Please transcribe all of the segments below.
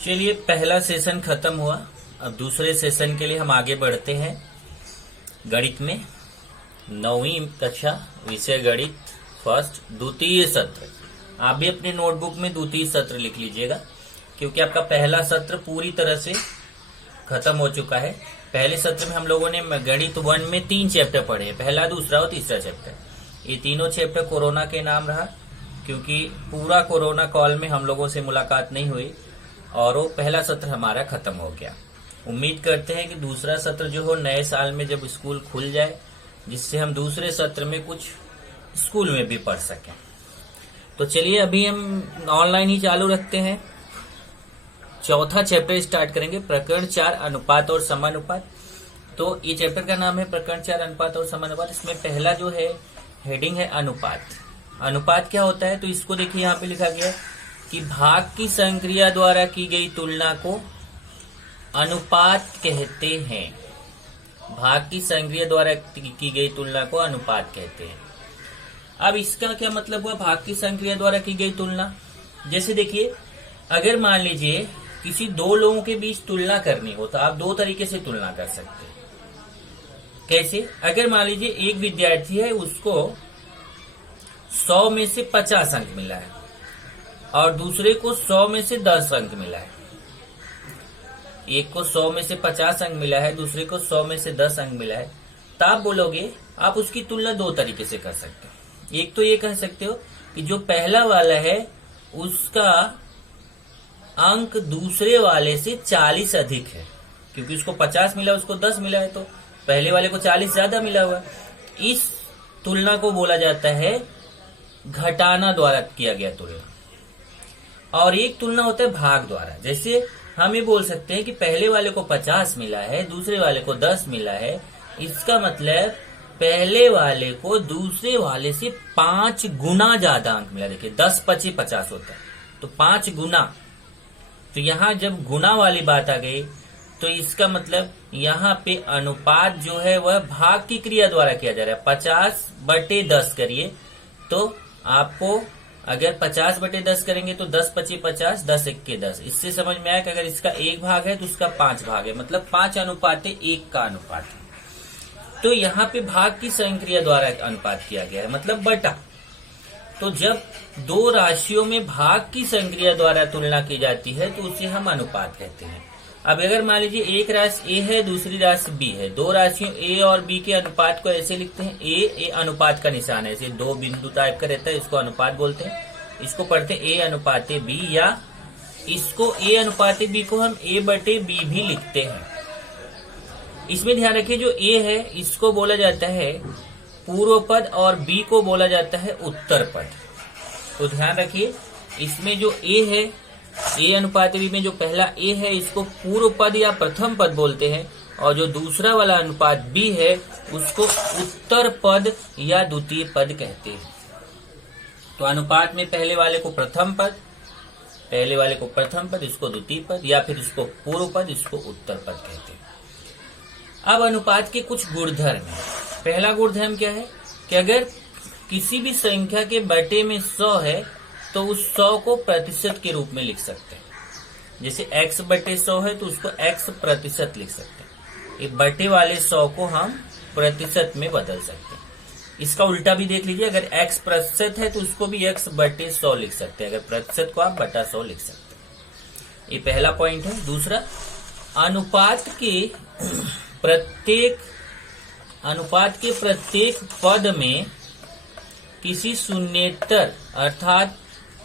चलिए, पहला सेशन खत्म हुआ। अब दूसरे सेशन के लिए हम आगे बढ़ते हैं। गणित में 9वीं कक्षा विषय गणित फर्स्ट द्वितीय सत्र। आप भी अपने नोटबुक में द्वितीय सत्र लिख लीजिएगा, क्योंकि आपका पहला सत्र पूरी तरह से खत्म हो चुका है। पहले सत्र में हम लोगों ने गणित 1 में 3 चैप्टर पढ़े, पहला, दूसरा और तीसरा चैप्टर। ये तीनों चैप्टर कोरोना के नाम रहा, क्योंकि पूरा कोरोना काल में हम लोगों से मुलाकात नहीं हुई और वो पहला सत्र हमारा खत्म हो गया। उम्मीद करते हैं कि दूसरा सत्र जो हो नए साल में जब स्कूल खुल जाए, जिससे हम दूसरे सत्र में कुछ स्कूल में भी पढ़ सकें। तो चलिए, अभी हम ऑनलाइन ही चालू रखते हैं। चौथा चैप्टर स्टार्ट करेंगे, प्रकरण 4 अनुपात और समानुपात। तो ये चैप्टर का नाम है प्रकरण 4 अनुपात और समानुपात। इसमें पहला जो है हेडिंग है अनुपात। अनुपात क्या होता है? तो इसको देखिए, यहाँ पे लिखा गया है कि भाग की संक्रिया द्वारा की गई तुलना को अनुपात कहते हैं। भाग की संक्रिया द्वारा की गई तुलना को अनुपात कहते हैं। अब इसका क्या मतलब हुआ, भाग की संक्रिया द्वारा की गई तुलना? जैसे देखिए, अगर मान लीजिए किसी दो लोगों के बीच तुलना करनी हो तो आप दो तरीके से तुलना कर सकते हैं। कैसे? अगर मान लीजिए एक विद्यार्थी है, उसको 100 में से 50 अंक मिला है और दूसरे को 100 में से 10 अंक मिला है। एक को 100 में से 50 अंक मिला है, दूसरे को 100 में से 10 अंक मिला है। तो आप बोलोगे, आप उसकी तुलना दो तरीके से कर सकते हो। एक तो ये कह सकते हो कि जो पहला वाला है उसका अंक दूसरे वाले से 40 अधिक है, क्योंकि उसको 50 मिला, उसको 10 मिला है, तो पहले वाले को 40 ज्यादा मिला हुआ। इस तुलना को बोला जाता है घटाना द्वारा किया गया तुलना। और एक तुलना होता है भाग द्वारा। जैसे हम ये बोल सकते हैं कि पहले वाले को 50 मिला है, दूसरे वाले को 10 मिला है। इसका मतलब पहले वाले को दूसरे वाले से 5 गुना ज्यादा अंक मिला। देखिए, 10 × 50 होता है, तो 5 गुना। तो यहाँ जब गुना वाली बात आ गई, तो इसका मतलब यहाँ पे अनुपात जो है वह भाग की क्रिया द्वारा किया जा रहा है। 50/10 करिए, तो आपको अगर 50/10 करेंगे तो 10 × 25 50, 10 × 1 10। इससे समझ में आया कि अगर इसका एक भाग है तो उसका 5 भाग है, मतलब 5:1 का अनुपात है। तो यहाँ पे भाग की संक्रिया द्वारा अनुपात किया गया है, मतलब बटा। तो जब दो राशियों में भाग की संक्रिया द्वारा तुलना की जाती है तो उसे हम अनुपात कहते हैं। अब अगर मान लीजिए एक राशि ए है, दूसरी राशि बी है। दो राशियों ए और बी के अनुपात को ऐसे लिखते हैं, ए अनुपात का निशान है, ऐसे दो बिंदु टाइप का रहता है, इसको अनुपात बोलते हैं। इसको पढ़ते हैं ए अनुपाते बी, या इसको ए अनुपाते बी को हम a/b भी लिखते हैं। इसमें ध्यान रखिए, जो ए है इसको बोला जाता है पूर्व पद और बी को बोला जाता है उत्तर पद। तो ध्यान रखिए, इसमें जो ए है, ए अनुपात बी में जो पहला ए है इसको पूर्व पद या प्रथम पद बोलते हैं, और जो दूसरा वाला अनुपात बी है उसको उत्तर पद या द्वितीय पद कहते हैं। तो अनुपात में पहले वाले को प्रथम पद, पहले वाले को प्रथम पद, इसको द्वितीय पद, या फिर इसको पूर्व पद, इसको उत्तर पद कहते हैं। अब अनुपात के कुछ गुणधर्म हैं। पहला गुणधर्म क्या है कि अगर किसी भी संख्या के बटे में 100 है तो उस 100 को प्रतिशत के रूप में लिख सकते हैं। जैसे x/100 है तो उसको x% लिख सकते हैं। ये बटे वाले 100 को हम प्रतिशत में बदल सकते हैं। इसका उल्टा भी देख लीजिए, अगर x% है तो उसको भी x/100 लिख सकते हैं। अगर प्रतिशत को आप बटा 100 लिख सकते हैं। ये पहला पॉइंट है। दूसरा, अनुपात के प्रत्येक पद में किसी शून्येतर, अर्थात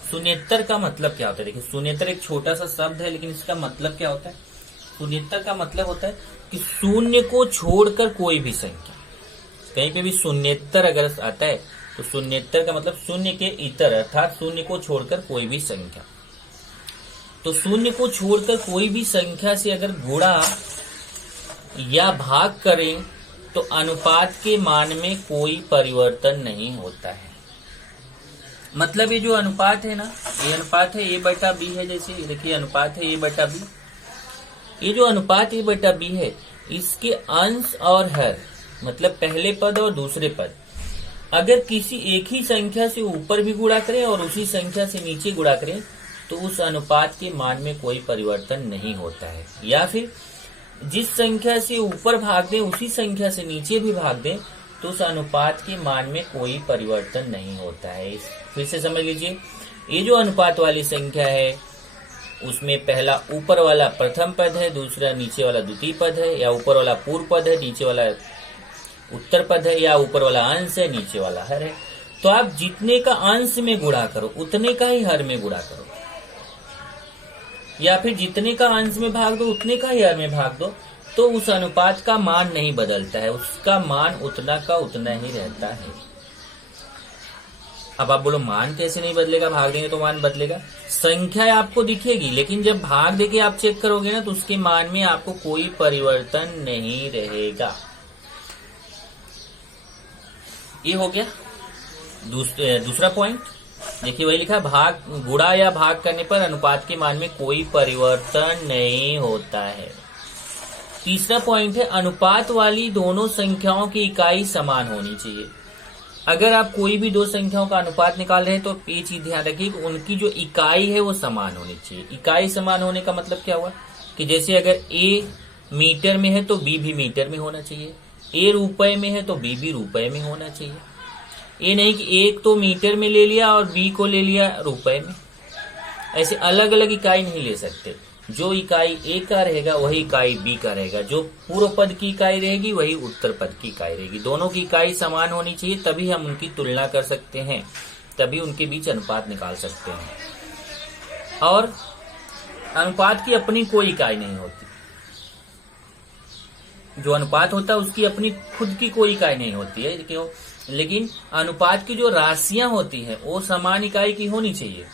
शून्येतर का मतलब क्या होता है? देखिए, शून्येतर एक छोटा सा शब्द है, लेकिन इसका मतलब क्या होता है? शून्येतर का मतलब होता है कि शून्य को छोड़कर कोई भी संख्या। कहीं पे भी शून्येतर अगर आता है तो शून्येतर का मतलब शून्य के इतर, अर्थात शून्य को छोड़कर कोई भी संख्या। तो शून्य को छोड़कर कोई भी संख्या से अगर गुणा या भाग करें तो अनुपात के मान में कोई परिवर्तन नहीं होता है। मतलब ये जो अनुपात है ना, ये अनुपात है a/b है। जैसे देखिए, अनुपात है a/b। ये जो अनुपात a/b है, इसके अंश और हर, मतलब पहले पद और दूसरे पद, अगर किसी एक ही संख्या से ऊपर भी गुणा करें और उसी संख्या से नीचे गुणा करें तो उस अनुपात के मान में कोई परिवर्तन नहीं होता है। या फिर जिस संख्या से ऊपर भाग दें उसी संख्या से नीचे भी भाग दें तो उस अनुपात के मान में कोई परिवर्तन नहीं होता है। फिर से समझ लीजिए, ये जो अनुपात वाली संख्या है उसमें पहला ऊपर वाला प्रथम पद है, दूसरा नीचे वाला द्वितीय पद है, या ऊपर वाला पूर्व पद है, नीचे वाला उत्तर पद है, या ऊपर वाला अंश है, नीचे वाला हर है। तो आप जितने का अंश में गुणा करो उतने का ही हर में गुणा करो, या फिर जितने का अंश में भाग दो उतने का ही हर में भाग दो, तो उस अनुपात का मान नहीं बदलता है, उसका मान उतना का उतना ही रहता है। अब आप बोलो मान कैसे नहीं बदलेगा, भाग देंगे तो मान बदलेगा। संख्या आपको दिखेगी लेकिन जब भाग देके आप चेक करोगे ना तो उसके मान में आपको कोई परिवर्तन नहीं रहेगा। ये हो गया दूसरा पॉइंट। देखिए वही लिखा, भाग गुणा या भाग करने पर अनुपात के मान में कोई परिवर्तन नहीं होता है। तीसरा पॉइंट है, अनुपात वाली दोनों संख्याओं की इकाई समान होनी चाहिए। अगर आप कोई भी दो संख्याओं का अनुपात निकाल रहे हैं तो ये चीज ध्यान रखिए कि उनकी जो इकाई है वो समान होनी चाहिए। इकाई समान होने का मतलब क्या हुआ कि जैसे अगर ए मीटर में है तो बी भी मीटर में होना चाहिए, ए रुपए में है तो बी भी रुपए में होना चाहिए। ये नहीं कि एक तो मीटर में ले लिया और बी को ले लिया रुपए में, ऐसे अलग अलग इकाई नहीं ले सकते। जो इकाई ए का रहेगा वही इकाई बी का रहेगा, जो पूर्व पद की इकाई रहेगी वही उत्तर पद की इकाई रहेगी। दोनों की इकाई समान होनी चाहिए, तभी हम उनकी तुलना कर सकते हैं, तभी उनके बीच अनुपात निकाल सकते हैं। और अनुपात की अपनी कोई इकाई नहीं होती, जो अनुपात होता है उसकी अपनी खुद की कोई इकाई नहीं होती है। क्यों? लेकिन अनुपात की जो राशियां होती हैं वो समान इकाई की होनी चाहिए,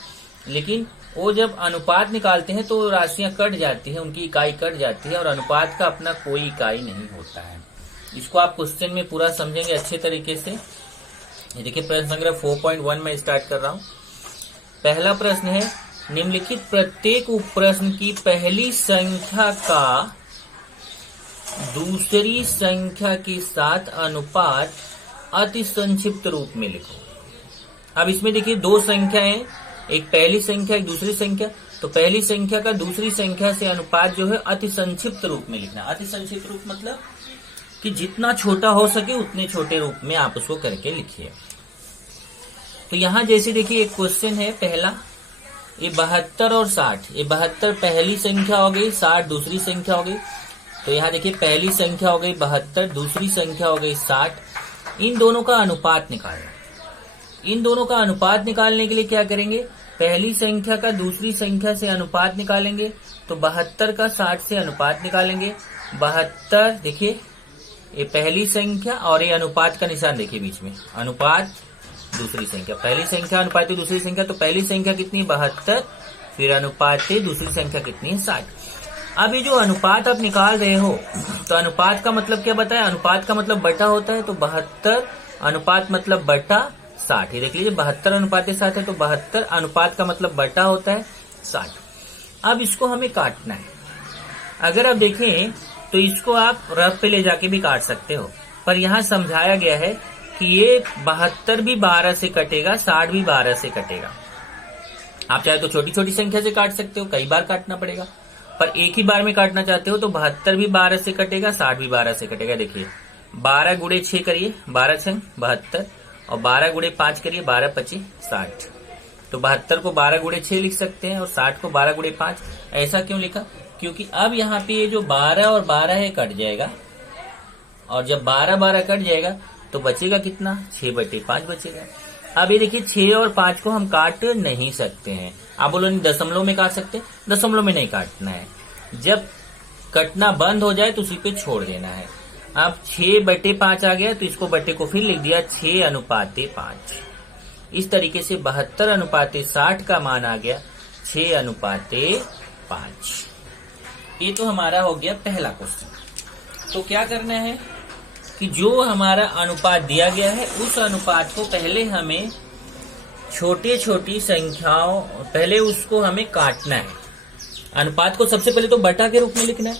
लेकिन वो जब अनुपात निकालते हैं तो राशियां कट जाती है, उनकी इकाई कट जाती है और अनुपात का अपना कोई इकाई नहीं होता है। इसको आप क्वेश्चन में पूरा समझेंगे अच्छे तरीके से। देखिए प्रश्न संग्रह 4.1 में स्टार्ट कर रहा हूं। पहला प्रश्न है, निम्नलिखित प्रत्येक उप प्रश्न की पहली संख्या का दूसरी संख्या के साथ अनुपात अति संक्षिप्त रूप में लिखो। अब इसमें देखिए दो संख्याएं, एक पहली संख्या एक दूसरी संख्या, तो पहली संख्या का दूसरी संख्या से अनुपात जो है अति संक्षिप्त रूप में लिखना। अति संक्षिप्त रूप मतलब कि जितना छोटा हो सके उतने छोटे रूप में आप उसको करके लिखिए। तो यहाँ जैसे देखिए एक क्वेश्चन है पहला, ये 72 और 60, ये 72 पहली संख्या हो गई, 60 दूसरी संख्या हो गई। तो यहाँ देखिए पहली संख्या हो गई 72, दूसरी संख्या हो गई 60। इन दोनों का अनुपात निकालना। इन दोनों का अनुपात निकालने के लिए क्या करेंगे, पहली संख्या का दूसरी संख्या से अनुपात निकालेंगे, तो 72 का 60 से अनुपात निकालेंगे। 72 देखिए ये पहली संख्या और ये अनुपात का निशान देखिए बीच में, अनुपात दूसरी संख्या, पहली संख्या अनुपात दूसरी संख्या, तो पहली संख्या कितनी 72, फिर अनुपात दूसरी संख्या कितनी है 60। अब ये जो अनुपात आप निकाल रहे हो तो अनुपात का मतलब क्या बताया, अनुपात का मतलब बटा होता है, तो 72 अनुपात मतलब बटा 60। ये देख लीजिए 72 अनुपात 60 है, तो 72 अनुपात का मतलब बटा होता है 60। अब इसको हमें काटना है। अगर आप देखें तो इसको आप रफ पे ले जाके भी काट सकते हो, पर यहाँ समझाया गया है कि ये 72 भी 12 से कटेगा, 60 भी 12 से कटेगा। आप चाहे तो छोटी छोटी संख्या से काट सकते हो, कई बार काटना पड़ेगा, पर एक ही बार में काटना चाहते हो तो 72 भी 12 से कटेगा, 60 भी 12 से कटेगा। देखिए 12 गुणे 6 करिए, 12 6 72, और 12 गुणे 5 करिए, 12 25 60। तो 72 को 12 गुणे 6 लिख सकते हैं और 60 को 12 गुणे 5। ऐसा क्यों लिखा, क्योंकि अब यहाँ पे ये जो 12 और 12 है कट जाएगा, और जब 12 12 कट जाएगा तो बचेगा कितना, 6/5 बचेगा। अब ये देखिए 6 और 5 को हम काट नहीं सकते हैं। आप बोलो दशमलव में काट सकते हैं, दशमलव में नहीं काटना है, जब कटना बंद हो जाए तो उसी पे छोड़ देना है। अब 6/5 आ गया तो इसको बट्टे को फिर लिख दिया 6:5। इस तरीके से 72 अनुपात 60 का मान आ गया 6:5। ये तो हमारा हो गया पहला क्वेश्चन। तो क्या करना है कि जो हमारा अनुपात दिया गया है उस अनुपात को पहले हमें छोटी छोटी संख्याओं, पहले उसको हमें काटना है। अनुपात को सबसे पहले तो बटा के रूप में लिखना है,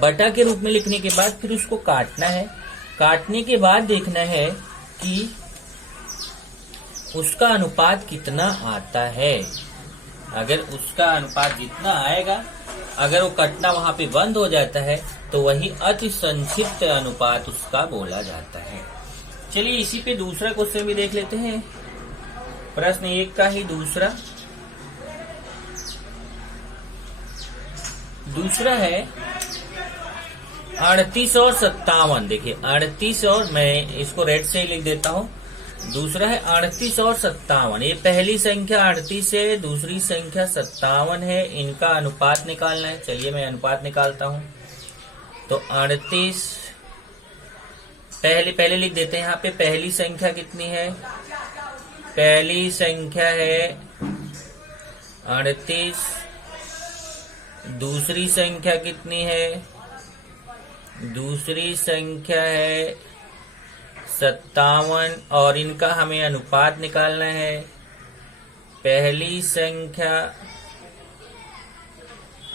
बटा के रूप में लिखने के बाद फिर उसको काटना है। काटने के बाद देखना है कि उसका अनुपात कितना आता है। अगर उसका अनुपात जितना आएगा, अगर वो कटना वहां पे बंद हो जाता है तो वही अति संक्षिप्त अनुपात उसका बोला जाता है। चलिए इसी पे दूसरा क्वेश्चन भी देख लेते हैं। प्रश्न 1 का ही दूसरा है 38 और 57। देखिए 38 और, मैं इसको रेड से ही लिख देता हूं। दूसरा है 38 और 57। ये पहली संख्या 38 है, दूसरी संख्या 57 है। इनका अनुपात निकालना है। चलिए मैं अनुपात निकालता हूं। तो 38 पहले लिख देते हैं। यहाँ पे पहली संख्या कितनी है? पहली संख्या है 38। दूसरी संख्या कितनी है? दूसरी संख्या है 57 और इनका हमें अनुपात निकालना है। पहली संख्या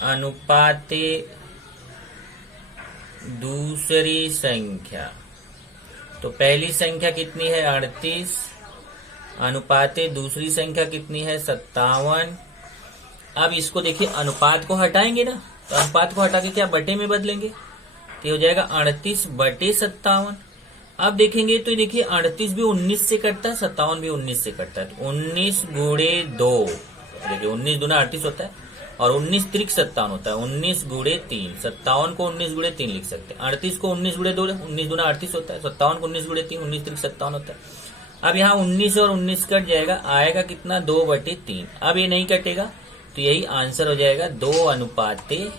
अनुपाते दूसरी संख्या। तो पहली संख्या कितनी है? 38 अनुपाते दूसरी संख्या कितनी है? 57। अब इसको देखिए, अनुपात को हटाएंगे ना, तो अनुपात को हटा के क्या बटे में बदलेंगे, तो हो जाएगा 38 बटे 57। अब देखेंगे तो देखिए 38 भी 19 से कटता है, 57 भी 19 से कटता है। तो 19 गुणे 2, देखिए 19 दूना 38 होता है और 19 त्रिक 57 होता है। 19 गुणे 3, 57 को 19 गुणे 3 लिख सकते हैं। 38 को 19 गुणे 2, 19 दूना 38 होता है। 57 को 19 गुणे 3, 19 त्रिक 57 होता है। अब यहाँ 19 और 19 कट जाएगा, आएगा कितना? 2/3। अब ये नहीं कटेगा तो यही आंसर हो जाएगा 2:3।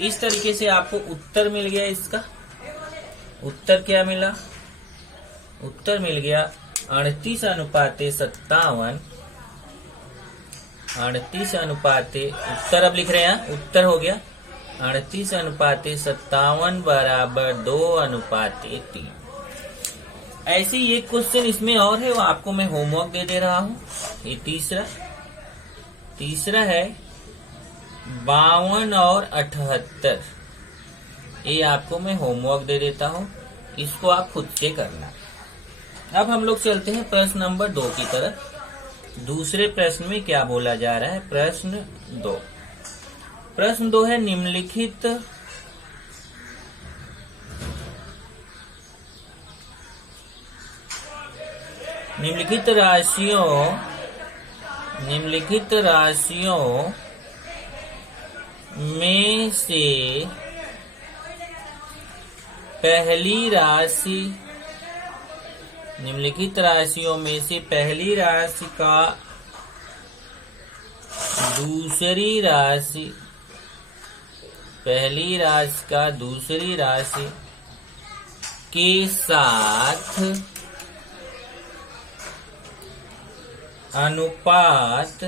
इस तरीके से आपको उत्तर मिल गया। इसका उत्तर क्या मिला? उत्तर मिल गया 38 अनुपाते 57। 38 अनुपाते, उत्तर अब लिख रहे हैं, उत्तर हो गया 38 अनुपाते 57 बराबर 2:3। ऐसे ही एक क्वेश्चन इसमें और है, वो आपको मैं होमवर्क दे रहा हूं। ये तीसरा है 52 और 78। ये आपको मैं होमवर्क दे देता हूं, इसको आप खुद से करना। अब हम लोग चलते हैं प्रश्न नंबर 2 की तरफ। दूसरे प्रश्न में क्या बोला जा रहा है? प्रश्न 2 है निम्नलिखित राशियों में से पहली राशि, निम्नलिखित राशियों में से पहली राशि का दूसरी राशि, पहली राशि का दूसरी राशि के साथ अनुपात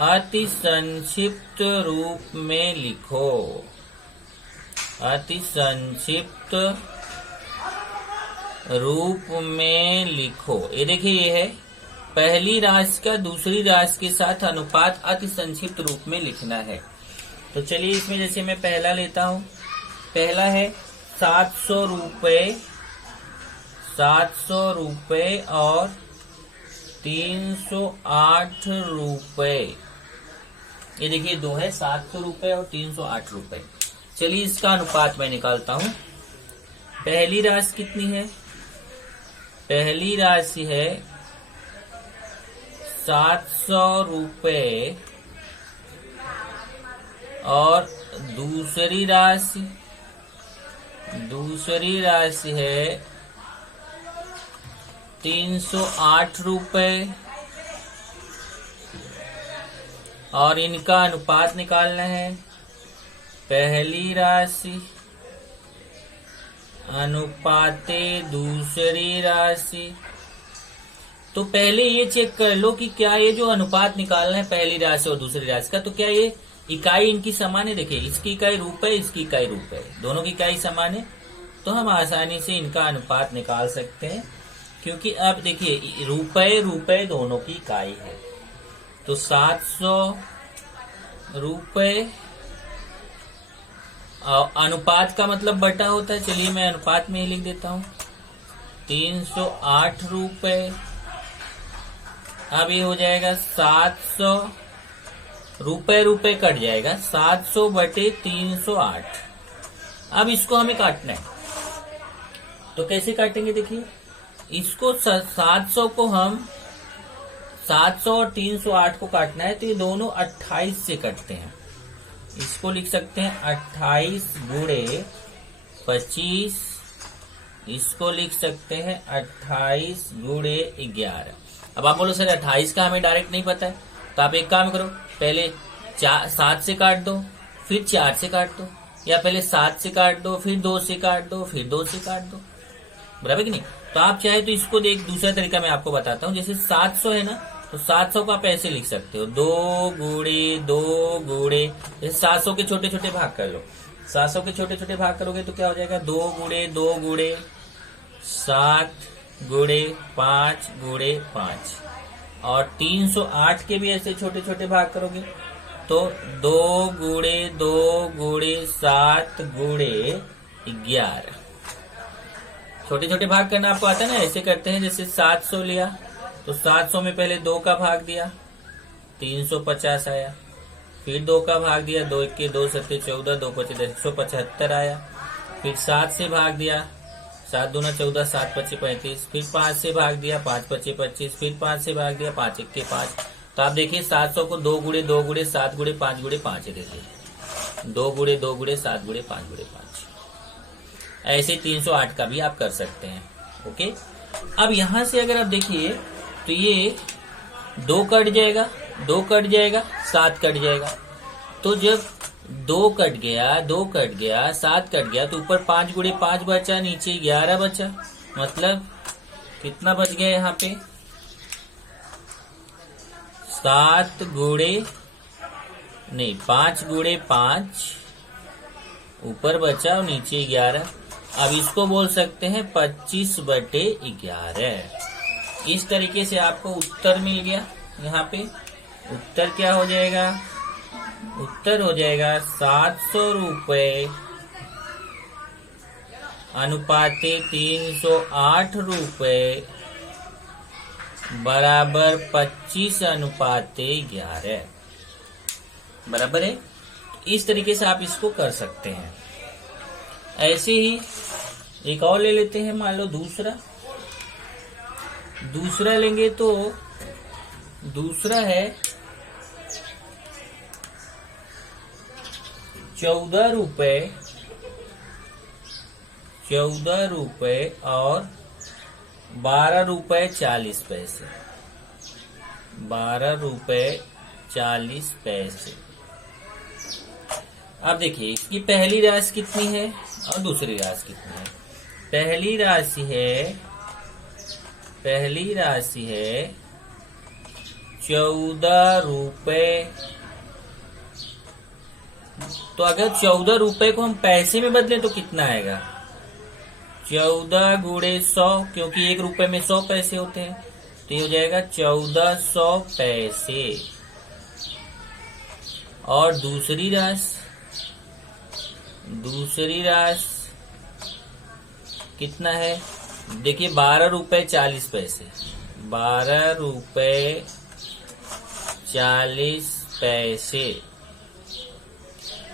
अति संक्षिप्त रूप में लिखो। अति संक्षिप्त रूप में लिखो। ये देखिए, ये है पहली राशि का दूसरी राशि के साथ अनुपात अति संक्षिप्त रूप में लिखना है। तो चलिए इसमें जैसे मैं पहला लेता हूं। पहला है 700 रुपए और 308 रुपए। ये देखिए दो है, 700 रुपए और 308 रुपए। चलिए इसका अनुपात मैं निकालता हूं। पहली राशि कितनी है? पहली राशि है 700 रुपए और दूसरी राशि है 308 रुपए और इनका अनुपात निकालना है। पहली राशि अनुपाते दूसरी राशि। तो पहले ये चेक कर लो कि क्या ये जो अनुपात निकालना है पहली राशि और दूसरी राशि का, तो क्या ये इकाई इनकी समान है? देखिए इसकी इकाई रुपए, इसकी इकाई रुपए, दोनों की इकाई समान है, तो हम आसानी से इनका अनुपात निकाल सकते हैं। क्योंकि अब देखिए रुपए दोनों की इकाई है, तो 700 रुपए अनुपात का मतलब बटा होता है। चलिए मैं अनुपात में ही लिख देता हूं। 308 रुपए अब ये हो जाएगा 700 रुपए कट जाएगा 700 बटे 308। अब इसको हमें काटना है, तो कैसे काटेंगे देखिए। इसको 700 को हम 700 और 308 को काटना है, तो ये दोनों 28 से कटते हैं। इसको लिख सकते हैं 28 गुणे 25। इसको लिख सकते हैं 28 गुणे 11। अब आप बोलो सर 28 का हमें डायरेक्ट नहीं पता है, तो आप एक काम करो, पहले 7 से काट दो, फिर 4 से काट दो, या पहले 7 से काट दो, फिर 2 से काट दो, फिर 2 से काट दो, बराबर कि नहीं। तो आप चाहे तो इसको एक दूसरा तरीका मैं आपको बताता हूँ। जैसे 700 है ना, तो 700 को आप ऐसे लिख सकते हो 2 गुणे, जैसे 700 के छोटे छोटे भाग कर लो। 700 के छोटे छोटे भाग करोगे तो क्या हो जाएगा 2 गुणे 7 गुणे 5 गुणे 5। और 308 के भी ऐसे छोटे छोटे भाग करोगे तो 2 गुणे 7 गुणे 11। छोटे छोटे भाग करना आपको आता है ना, ऐसे करते हैं। जैसे 700 लिया तो 700 में पहले 2 का भाग दिया, 350 आया। फिर 2 का भाग दिया, 2 के 2 सत्ते 14, 2 पचे 175 आया। फिर 7 से भाग दिया, 7 दूना 14, 7 पचे 35। फिर 5 से भाग दिया, 5 पचे 25। फिर 5 से भाग दिया, 5 1 के 5। तो आप देखिए 700 को 2 गुणे 7 गुणे 5 गुणे 5 है। देखिए 2 गुणे 7 गुणे 5 गुणे 5। ऐसे 308 का भी आप कर सकते हैं। ओके, अब यहां से अगर आप देखिए तो ये 2 कट जाएगा, 2 कट जाएगा, 7 कट जाएगा। तो जब 2 कट गया 7 कट गया, तो ऊपर 5 गुणे 5 बचा, नीचे 11 बचा। मतलब कितना बच गया यहाँ पे 5 गुणे 5 ऊपर बचा और नीचे 11। अब इसको बोल सकते हैं 25 बटे 11। इस तरीके से आपको उत्तर मिल गया। यहाँ पे उत्तर क्या हो जाएगा, उत्तर हो जाएगा 700 रुपए अनुपाते 308 रुपए बराबर 25 अनुपाते 11 बराबर है। इस तरीके से आप इसको कर सकते हैं। ऐसे ही एक और ले लेते हैं, मान लो दूसरा लेंगे तो दूसरा है 14 रुपए और 12 रुपए 40 पैसे। 12 रुपए 40 पैसे। अब देखिए इसकी पहली राशि कितनी है और दूसरी राशि कितनी है। पहली राशि है 14 रुपए। तो अगर 14 रुपए को हम पैसे में बदलें तो कितना आएगा 14 गुणे 100, क्योंकि 1 रुपए में 100 पैसे होते हैं। तो ये हो जाएगा 1400 पैसे। और दूसरी राशि कितना है, देखिए 12 रुपए 40 पैसे। 12 रुपए 40 पैसे।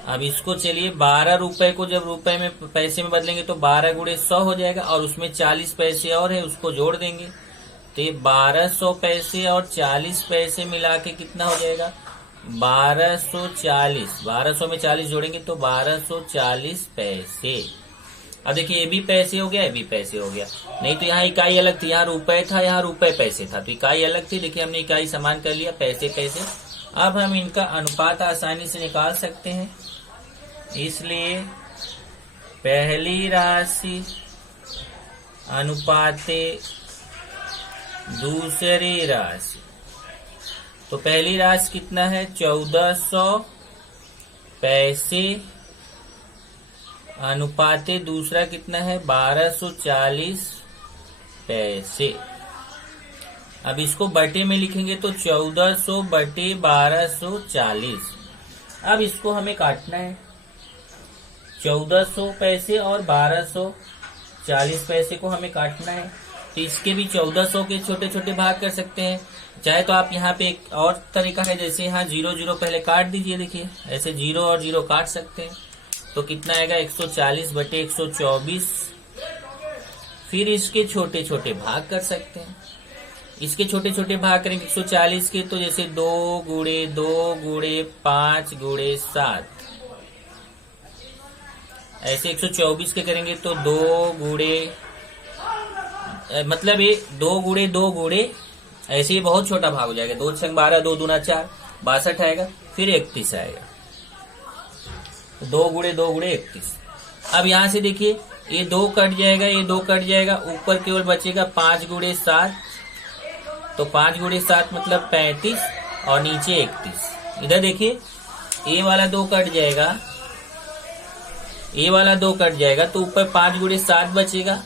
अब इसको चलिए 12 रुपए को जब रुपए में पैसे में बदलेंगे तो 12 गुणे 100 हो जाएगा, और उसमें 40 पैसे और है उसको जोड़ देंगे तो ये 1200 पैसे और 40 पैसे मिला के कितना हो जाएगा 1240। 1200 में 40 जोड़ेंगे तो 1240 पैसे। अब देखिए ये भी पैसे हो गया, ये भी पैसे हो गया। नहीं तो यहाँ इकाई अलग थी, यहाँ रुपए था, यहाँ रुपए पैसे था, तो इकाई अलग थी। देखिए हमने इकाई समान कर लिया, पैसे पैसे। अब हम इनका अनुपात आसानी से निकाल सकते हैं। इसलिए पहली राशि अनुपाते दूसरी राशि। तो पहली राशि कितना है 1400 पैसे अनुपाते दूसरा कितना है 1240 पैसे। अब इसको बटे में लिखेंगे तो 1400 बटे 1240। अब इसको हमें काटना है। 1400 पैसे और 1240 पैसे को हमें काटना है। तो इसके भी 1400 के छोटे छोटे भाग कर सकते हैं। चाहे तो आप यहाँ पे एक और तरीका है, जैसे यहाँ 0 पहले काट दीजिए। देखिए ऐसे 0 और 0 काट सकते हैं, तो कितना आएगा 140/124। फिर इसके छोटे छोटे भाग कर सकते हैं। इसके छोटे छोटे भाग करेंगे 140 के, तो जैसे 2 गुणे 2 गुणे 5 गुणे 7, ऐसे 124 के करेंगे तो 2 गुणे, मतलब ये 2 गुणे 2 गुणे, ऐसे ही बहुत छोटा भाग हो जाएगा। 2 छंग 12, 2 दूना 4, 62 आएगा, फिर 31 आएगा। 2 गुणे 2 गुणे 31। अब यहां से देखिए ये 2 कट जाएगा, ये 2 कट जाएगा, ऊपर केवल बचेगा 5 गुणे 7, तो 5 गुणे 7 मतलब 35 और नीचे 31। इधर देखिए ये वाला 2 कट जाएगा, ये वाला 2 कट जाएगा, तो ऊपर 5 गुणे 7 बचेगा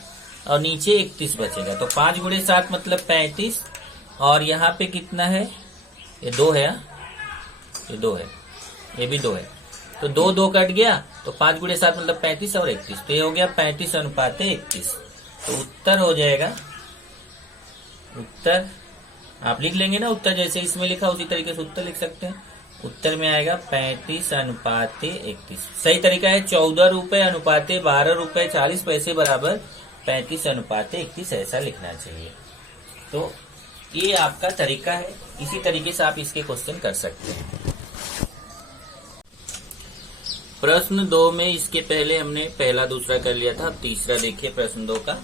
और नीचे 31 बचेगा। तो 5 गुणे 7 मतलब 35, और यहाँ पे कितना है, ये 2 है, ये 2 है, ये भी 2 है, तो 2 कट गया, तो 5 गुणे 7 मतलब 35 और 31, तो ये हो गया 35:31। तो उत्तर हो जाएगा, उत्तर आप लिख लेंगे ना, उत्तर जैसे इसमें लिखा उसी तरीके से उत्तर लिख सकते हैं। उत्तर में आएगा 35:31। सही तरीका है 14 रुपए अनुपाते 12 रुपए 40 पैसे बराबर 35:31, ऐसा लिखना चाहिए। तो ये आपका तरीका है, इसी तरीके से आप इसके क्वेश्चन कर सकते हैं। प्रश्न 2 में इसके पहले हमने पहला दूसरा कर लिया था, अब तीसरा देखिए प्रश्न 2 का।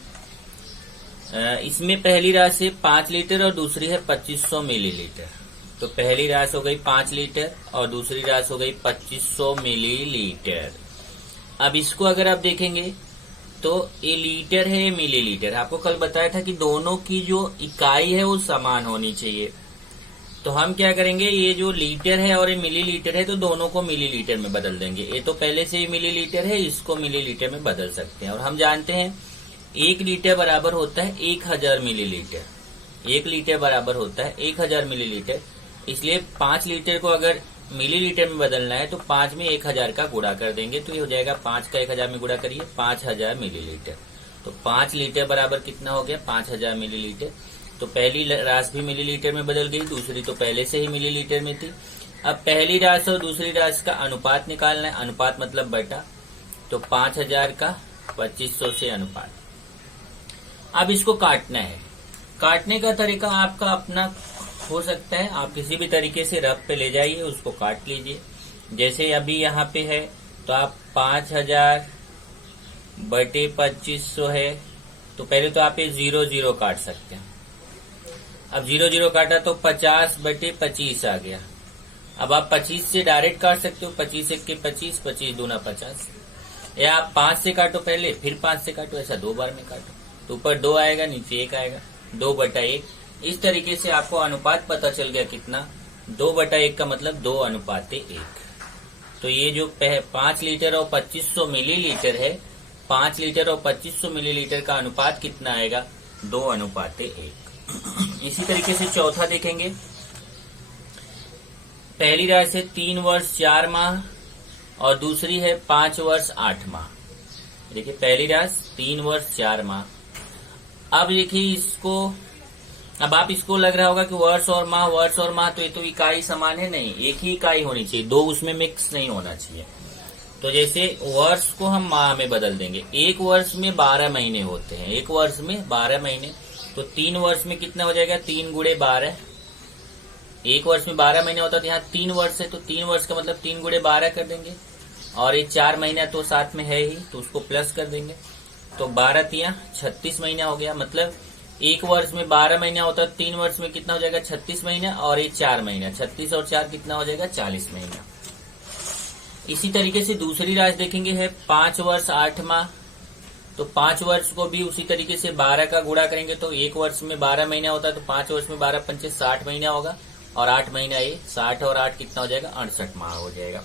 इसमें पहली राशि 5 लीटर और दूसरी है 2500 मिलीलीटर। तो पहली राशि हो गई 5 लीटर और दूसरी राशि हो गई 2500 मिलीलीटर। अब इसको अगर आप देखेंगे तो ये लीटर है, ये मिलीलीटर। आपको कल बताया था कि दोनों की जो इकाई है वो समान होनी चाहिए। तो हम क्या करेंगे, ये जो लीटर है और ये मिलीलीटर है, तो दोनों को मिलीलीटर में बदल देंगे। ये तो पहले से ही मिलीलीटर है, इसको मिलीलीटर में बदल सकते हैं। और हम जानते हैं 1 लीटर बराबर होता है 1000 मिलीलीटर। 1 लीटर बराबर होता है 1000 मिलीलीटर। इसलिए 5 लीटर को अगर मिलीलीटर में बदलना है तो 5 में 1000 का गुणा कर देंगे, तो ये हो जाएगा 5 का 1000 में गुणा करिए 5000 मिलीलीटर। तो 5 लीटर बराबर कितना हो गया 5000 मिलीलीटर। तो पहली राशि भी मिलीलीटर में बदल गई, दूसरी तो पहले से ही मिलीलीटर में थी। अब पहली राशि और दूसरी राशि का अनुपात निकालना है। अनुपात मतलब बटा, तो 5000 का 2500 से अनुपात। अब इसको काटना है। काटने का तरीका आपका अपना हो सकता है, आप किसी भी तरीके से रफ पे ले जाइए, उसको काट लीजिए। जैसे अभी यहाँ पे है तो आप 5000/2500 है, तो पहले तो आप ये 0 काट सकते हैं। अब 0 काटा तो 50/25 आ गया। अब आप 25 से डायरेक्ट काट सकते हो, 25 1 के 25, 25 दूना 50। या आप 5 से काटो पहले, फिर 5 से काटो, ऐसा 2 बार में काटो। तो ऊपर 2 आएगा, नीचे 1 आएगा, 2/1। इस तरीके से आपको अनुपात पता चल गया कितना, 2/1 का मतलब 2:1। तो ये जो 5 लीटर और 2500 मिलीलीटर है, 5 लीटर और 2500 मिलीलीटर का अनुपात कितना आएगा 2:1। इसी तरीके से चौथा देखेंगे। पहली राशि है 3 वर्ष 4 माह और दूसरी है 5 वर्ष 8 माह। देखिए पहली राशि 3 वर्ष 4 माह। अब देखिए इसको, अब आप इसको लग रहा होगा कि वर्ष और माह, तो ये तो इकाई समान है। नहीं, एक ही इकाई होनी चाहिए, 2 उसमें मिक्स नहीं होना चाहिए। तो जैसे वर्ष को हम माह में बदल देंगे। 1 वर्ष में 12 महीने होते हैं, 1 वर्ष में 12 महीने, तो 3 वर्ष में कितना हो जाएगा 3 गुणे 12। 1 वर्ष में 12 महीने होता है, तो यहाँ 3 वर्ष है, तो 3 वर्ष का मतलब 3 गुणे 12 कर देंगे। और ये 4 महीना तो साथ में है ही, तो उसको प्लस कर देंगे। तो 12 तिया 36 महीना हो गया। मतलब 1 वर्ष में 12 महीना होता है, 3 वर्ष में कितना हो जाएगा 36 महीना, और ये 4 महीना, 36 और 4 कितना हो जाएगा 40 महीना। इसी तरीके से दूसरी राशि देखेंगे है 5 वर्ष 8 माह। तो 5 वर्ष को भी उसी तरीके से 12 का गुणा करेंगे, तो 1 वर्ष में 12 महीना होता है, तो 5 वर्ष में 12 पंचे 60 महीना होगा, और 8 महीना ये 60 और 8 कितना हो जाएगा 68 माह हो जाएगा।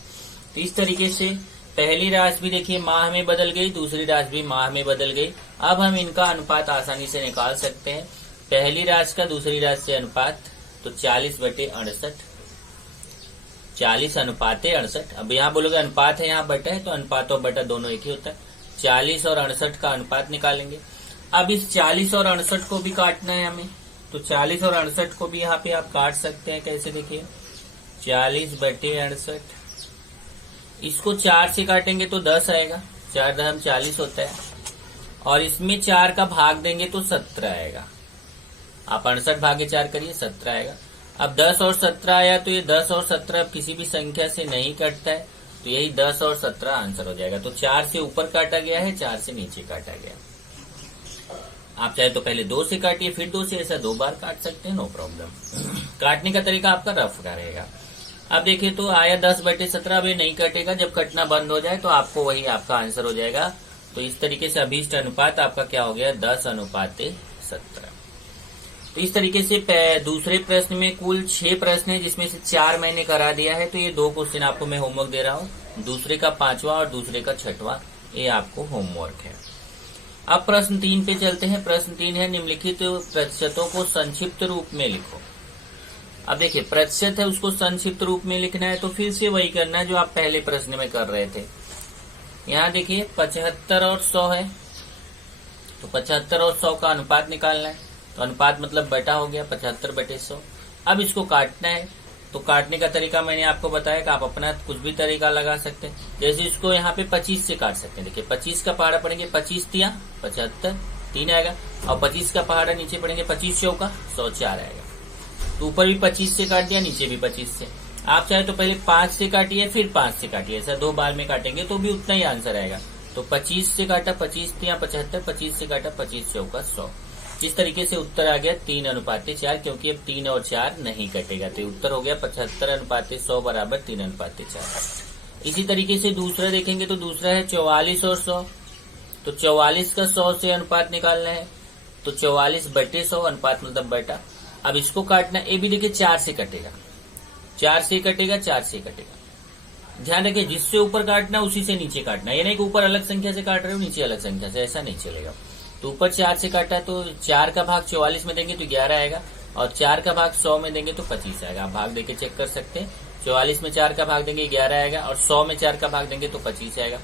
तो इस तरीके से पहली राशि भी देखिए माह में बदल गई, दूसरी राशि भी माह में बदल गई। अब हम इनका अनुपात आसानी से निकाल सकते हैं। पहली राशि का दूसरी राशि से अनुपात, तो 40/68, 40:68। अब यहाँ बोलोगे अनुपात है, यहाँ बटा है, तो अनुपात और बटा दोनों एक ही होता है। 40 और 68 का अनुपात निकालेंगे। अब इस 40 और 68 को भी काटना है हमें, तो 40 और 68 को भी यहाँ पे आप काट सकते हैं। कैसे देखिए, 40/68, इसको 4 से काटेंगे तो 10 आएगा, 4 दहम 40 होता है, और इसमें 4 का भाग देंगे तो 17 आएगा। आप 68 भागे 4 करिए, 17 आएगा। अब 10 और 17 आया, तो ये 10 और 17 किसी भी संख्या से नहीं कटता है, तो यही 10 और 17 आंसर हो जाएगा। तो 4 से ऊपर काटा गया है, 4 से नीचे काटा गया। आप चाहे तो पहले 2 से काटिए, फिर 2 से, ऐसा 2 बार काट सकते हैं, नो प्रॉब्लम। काटने का तरीका आपका रफ का रहेगा। अब देखिए तो आया 10/17, अब ये नहीं कटेगा, जब कटना बंद हो जाए तो आपको वही आपका आंसर हो जाएगा। तो इस तरीके से अभीष्ट अनुपात आपका क्या हो गया, 10:17। तो इस तरीके से दूसरे प्रश्न में कुल 6 प्रश्न है, जिसमें से 4 मैंने करा दिया है। तो ये 2 क्वेश्चन आपको मैं होमवर्क दे रहा हूँ, दूसरे का 5वां और दूसरे का 6वां, ये आपको होमवर्क है। अब प्रश्न 3 पे चलते हैं। प्रश्न 3 है, निम्नलिखित प्रतिशतों को संक्षिप्त रूप में लिखो। अब देखिए, प्रतिशत है, उसको संक्षिप्त रूप में लिखना है, तो फिर से वही करना है जो आप पहले प्रश्न में कर रहे थे। यहाँ देखिए 75 और 100 है, तो 75 और 100 का अनुपात निकालना है। तो अनुपात मतलब बटा हो गया, 75/100। अब इसको काटना है, तो काटने का तरीका मैंने आपको बताया कि आप अपना कुछ भी तरीका लगा सकते हैं। जैसे इसको यहाँ पे 25 से काट सकते हैं। देखिए 25 का पहाड़ा पड़ेंगे, 25 तिया 75, 3 आएगा, और 25 का पहाड़ा नीचे पड़ेंगे, 25 चौका 100, 4 आएगा। तो ऊपर भी 25 से काट दिया, नीचे भी 25 से। आप चाहे तो पहले 5 से काटिए, फिर 5 से काटिए, ऐसा 2 बार में काटेंगे तो भी उतना ही आंसर आएगा। तो 25 से काटा, 25 तिया 75, 25 से काटा, 25 चौका 100। इस तरीके से उत्तर आ गया 3:4, क्योंकि अब 3 और 4 नहीं कटेगा, तो उत्तर हो गया 75:100 बराबर 3:4। इसी तरीके से दूसरा देखेंगे, तो दूसरा है 44 और 100। तो 44 का 100 से अनुपात निकालना है, तो 44/100 अनुपात मतलब बटा। अब इसको काटना, ये भी देखिए 4 से कटेगा, 4 से कटेगा, 4 से कटेगा। ध्यान रखिए, जिससे ऊपर काटना उसी से नीचे काटना, ये नहीं कि ऊपर अलग संख्या से काट रहे हो नीचे अलग संख्या से, ऐसा नहीं चलेगा। तो ऊपर 4 से काटा, तो 4 का भाग 44 में देंगे तो 11 आएगा, और 4 का भाग 100 में देंगे तो 25 आएगा। आप भाग देके चेक कर सकते हैं, 44 में 4 का भाग देंगे 11 आएगा, और 100 में 4 का भाग देंगे तो 25 आएगा।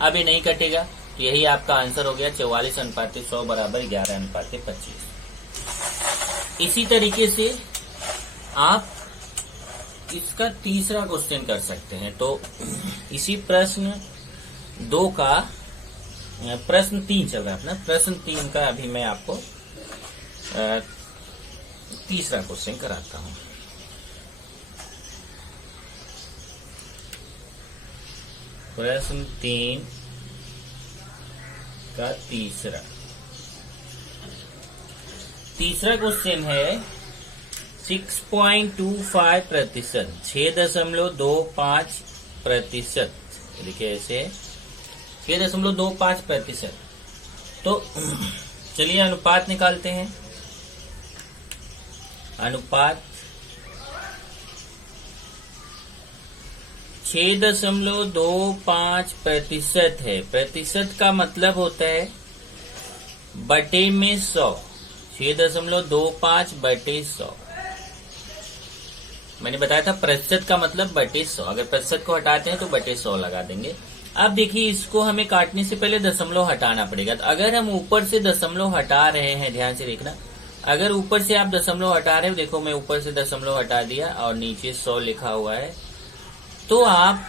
अब ये नहीं कटेगा, तो यही आपका आंसर हो गया 44:100 बराबर 11:25। इसी तरीके से आप इसका तीसरा क्वेश्चन कर सकते हैं। तो इसी प्रश्न 2 का, प्रश्न 3 चल रहा है अपना, प्रश्न 3 का अभी मैं आपको तीसरा क्वेश्चन कराता हूं। प्रश्न 3 का तीसरा क्वेश्चन है 6.25%, 6.25%। देखिए ऐसे 6.25%। तो चलिए अनुपात निकालते हैं। अनुपात 6.25% है। प्रतिशत का मतलब होता है बटे में 100, 6.25/100। मैंने बताया था प्रतिशत का मतलब बटे 100, अगर प्रतिशत को हटाते हैं तो बटे 100 लगा देंगे। अब देखिए इसको हमें काटने से पहले दशमलव हटाना पड़ेगा। तो अगर हम ऊपर से दशमलव हटा रहे हैं, ध्यान से देखना, अगर ऊपर से आप दशमलव हटा रहे हो, देखो मैं ऊपर से दशमलव हटा दिया और नीचे 100 लिखा हुआ है, तो आप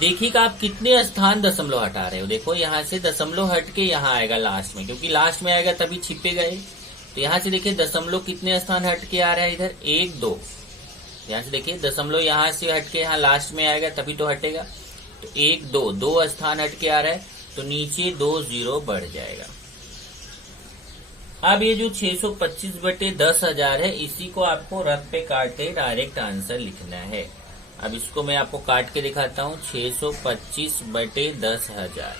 देखिएगा आप कितने स्थान दशमलव हटा रहे हो। देखो यहाँ से दशमलव हट के यहाँ आएगा लास्ट में, क्योंकि लास्ट में आएगा तभी छिपेगा ये। तो यहाँ से देखिए दशमलव कितने स्थान हट के आ रहा है, इधर 1 2। यहाँ से देखिए दशमलव यहाँ से हट के यहाँ लास्ट में आएगा तभी तो हटेगा। तो 1 2, 2 स्थान हट के आ रहा है, तो नीचे 2 0 बढ़ जाएगा। अब ये जो 625/10,000 है, इसी को आपको रफ पे काटे डायरेक्ट आंसर लिखना है। अब इसको मैं आपको काट के दिखाता हूँ। 625/10,000,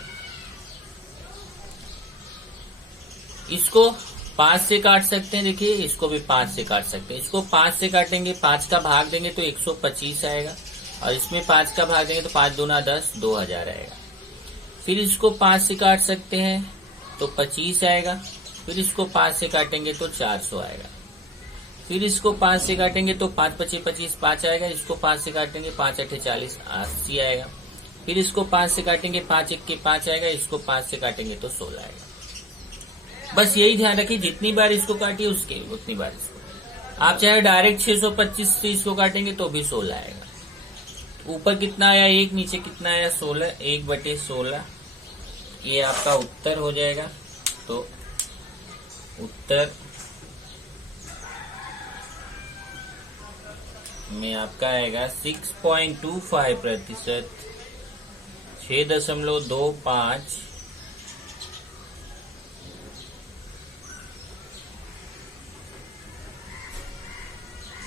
इसको 5 से काट सकते हैं। देखिए इसको भी 5 से काट सकते हैं। इसको 5 से काटेंगे, 5 का भाग देंगे तो 125 आएगा, और इसमें 5 का भाग देंगे तो 5 दूना 10, 2000 आएगा। फिर इसको 5 से काट सकते हैं तो 25 आएगा। फिर इसको 5 से काटेंगे तो 400 आएगा। फिर इसको 5 से काटेंगे तो 5 25 25 5 आएगा। इसको 5 से काटेंगे 5 8 40 80 आएगा। फिर इसको 5 से काटेंगे 5 1 5 आएगा। इसको 5 से काटेंगे तो 16 आएगा। बस यही ध्यान रखिए, जितनी बार इसको काटिए उसके उतनी बार इसको। आप चाहे डायरेक्ट 625 से इसको काटेंगे तो भी 16 आएगा। ऊपर कितना आया 1, नीचे कितना आया 16, 1/16। ये आपका उत्तर हो जाएगा। तो उत्तर में आपका आएगा 6.25%, 6.25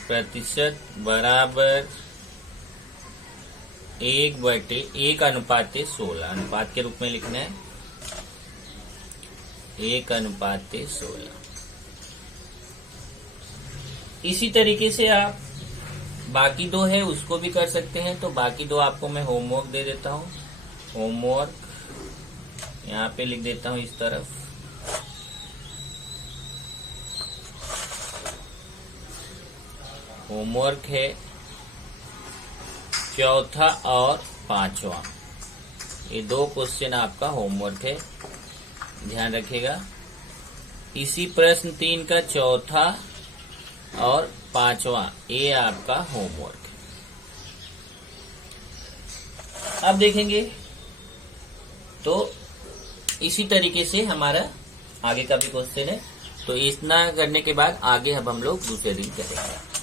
प्रतिशत बराबर 1/1:16। अनुपात के रूप में लिखना है 1:16। इसी तरीके से आप बाकी दो है उसको भी कर सकते हैं। तो बाकी दो आपको मैं होमवर्क दे देता हूं। होमवर्क यहाँ पे लिख देता हूं इस तरफ। होमवर्क है चौथा और पांचवा, ये 2 क्वेश्चन आपका होमवर्क है, ध्यान रखिएगा। इसी प्रश्न 3 का चौथा और पांचवा ये आपका होमवर्क है। अब देखेंगे तो इसी तरीके से हमारा आगे का भी क्वेश्चन है। तो इतना करने के बाद आगे अब हम लोग दूसरे दिन करेंगे।